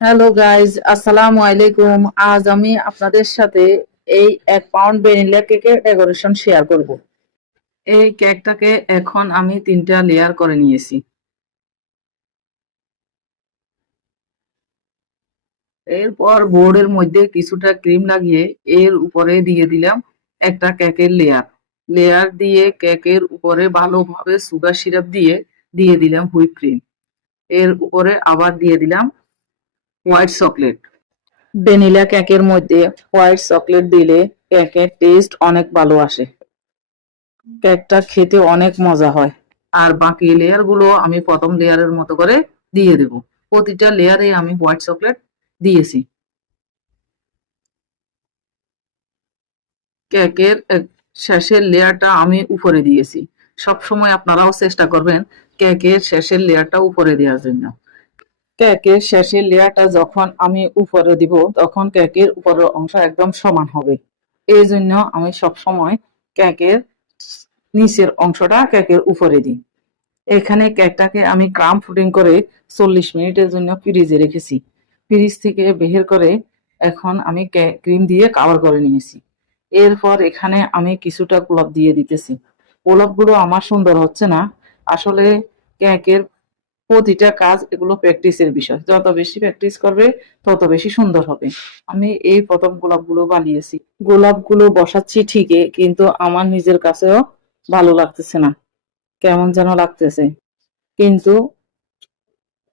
Hello guys, আসসালামু আলাইকুম। আজ আমি আপনাদের সাথে এই 1 পাউন্ড ভ্যানিলা কেকের ডেকোরেশন শেয়ার করব। এই কেকটাকে এখন আমি 3টা লেয়ার করে নিয়েছি। এরপর বোর্ডের মধ্যে কিছুটা ক্রিম লাগিয়ে এর উপরে দিয়ে দিলাম একটা কেকের লেয়ার দিয়ে কেকের উপরে ভালোভাবে সুগার সিরাপ দিয়ে দিয়ে দিলাম হুইপ ক্রিম। এর উপরে আবার দিয়ে দিলাম হোয়াইট চকলেট। ভ্যানিলা কেকের মধ্যে হোয়াইট চকলেট দিলে কেকের টেস্ট অনেক ভালো আসে। কেকটা খেতে অনেক মজা হয়। আর বাকি লেয়ার গুলো আমি প্রথম লেয়ারের মতো করে দিয়ে দেব। প্রতিটা লেয়ারে আমি হোয়াইট চকলেট দিয়েছি। কেকের শেষের লেয়ারটা আমি উপরে দিয়েছি। সব সময় আপনারাও চেষ্টা করবেন কেকের শেষের লেয়ারটা উপরে দেওয়ার জন্য। কেকের শেষের লেয়ারটা যখন আমি উপরে দিব তখন কেকের উপরের অংশ একদম সমান হবে। এই জন্য আমি সব সময় কেকের নিচের অংশটা কেকের উপরে দিই। এখানে কেকটাকে আমি ক্রাম ফুডিং করে 40 মিনিটের জন্য ফ্রিজে রেখেছি। ফ্রিজ থেকে বের করে এখন আমি ক্রিম দিয়ে কাভার করে নিয়েছি। এরপর এখানে আমি কিছুটা গোলাপ দিয়ে দিতেছি। গোলাপগুলো আমার সুন্দর হচ্ছে না। আসলে কেকের প্রতিটা কাজ এগুলো প্র্যাকটিসের বিষয়। যত বেশি প্র্যাকটিস করবে তত বেশি সুন্দর হবে। আমি এই প্রথম গোলাপগুলো বানিয়েছি। গোলাপগুলো বসাচ্ছি ঠিকই, কিন্তু আমার নিজের কাছেও ভালো লাগতেছে না, কেমন যেন লাগতেছে। কিন্তু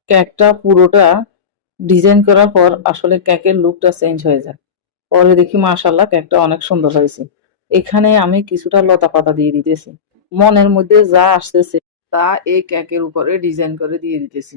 কেকটা পুরোটা ডিজাইন করার পর আসলে কেকের লুকটা চেঞ্জ হয়ে যায়। পরে দেখি মাশাআল্লাহ কেকটা অনেক সুন্দর হয়েছে। এখানে আমি কিছুটা লতা পাতা দিয়ে দিতেছি। মনের মধ্যে যা আসতেছে তা এই কেকের উপরে ডিজাইন করে দিয়ে দিতেছি।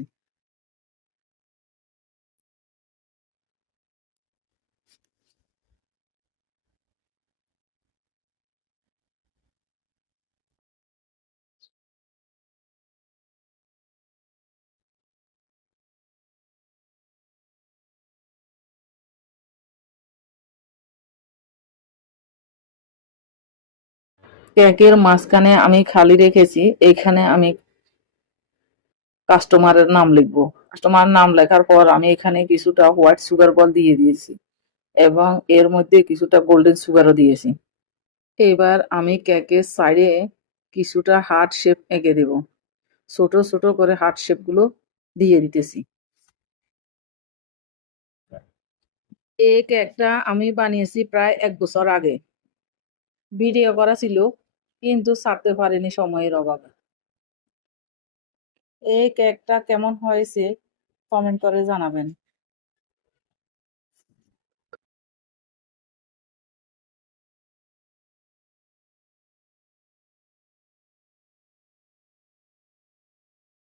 কেকের মাঝখানে আমি খালি রেখেছি, এখানে আমি কাস্টমারের নাম লিখবো। কাস্টমার নাম লেখার পর আমি এখানে কিছুটা হোয়াইট সুগার বল দিয়ে দিয়েছি এবং এর মধ্যে কিছুটা গোল্ডেন সুগারও দিয়েছি। এবার আমি কেকের সাইডে কিছুটা হার্ট শেপ এঁকে দেব। ছোট ছোট করে হার্ট শেপ গুলো দিয়ে দিতেছি। এই কেকটা আমি বানিয়েছি প্রায় 1 বছর আগে। ভিডিও করা ছিল, কিন্তু ছাড়তে পারিনি সময়ের অভাবে। এই কেকটা কেমন হয়েছে কমেন্ট করে জানাবেন।